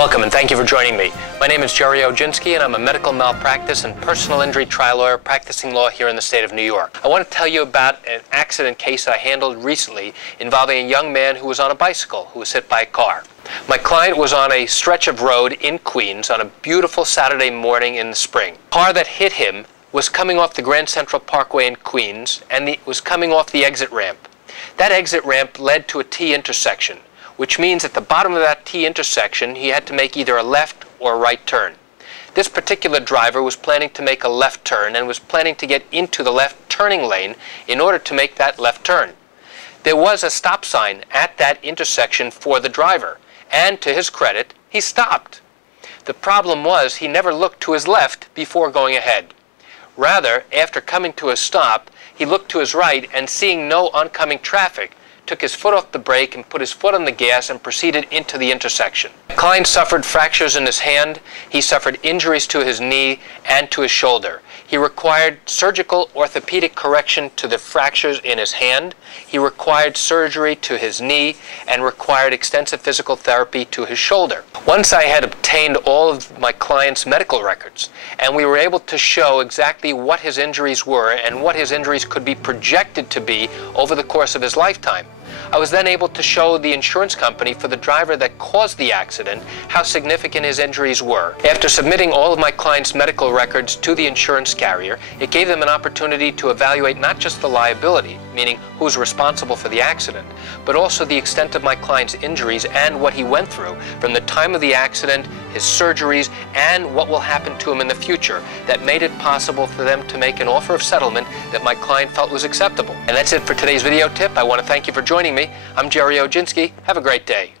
Welcome and thank you for joining me. My name is Jerry Oginski and I'm a medical malpractice and personal injury trial lawyer practicing law here in the state of New York. I want to tell you about an accident case I handled recently involving a young man who was on a bicycle who was hit by a car. My client was on a stretch of road in Queens on a beautiful Saturday morning in the spring. The car that hit him was coming off the Grand Central Parkway in Queens and was coming off the exit ramp. That exit ramp led to a T intersection, which means at the bottom of that T intersection, he had to make either a left or a right turn. This particular driver was planning to make a left turn and was planning to get into the left turning lane in order to make that left turn. There was a stop sign at that intersection for the driver, and to his credit, he stopped. The problem was he never looked to his left before going ahead. Rather, after coming to a stop, he looked to his right and seeing no oncoming traffic, took his foot off the brake and put his foot on the gas and proceeded into the intersection. The client suffered fractures in his hand, he suffered injuries to his knee and to his shoulder. He required surgical orthopedic correction to the fractures in his hand, he required surgery to his knee, and required extensive physical therapy to his shoulder. Once I had obtained all of my client's medical records, and we were able to show exactly what his injuries were and what his injuries could be projected to be over the course of his lifetime, I was then able to show the insurance company for the driver that caused the accident how significant his injuries were. After submitting all of my client's medical records to the insurance carrier, it gave them an opportunity to evaluate not just the liability, meaning who's responsible for the accident, but also the extent of my client's injuries and what he went through from the time of the accident, his surgeries, and what will happen to him in the future that made it possible for them to make an offer of settlement that my client felt was acceptable. And that's it for today's video tip. I want to thank you for joining me. I'm Jerry Oginski. Have a great day.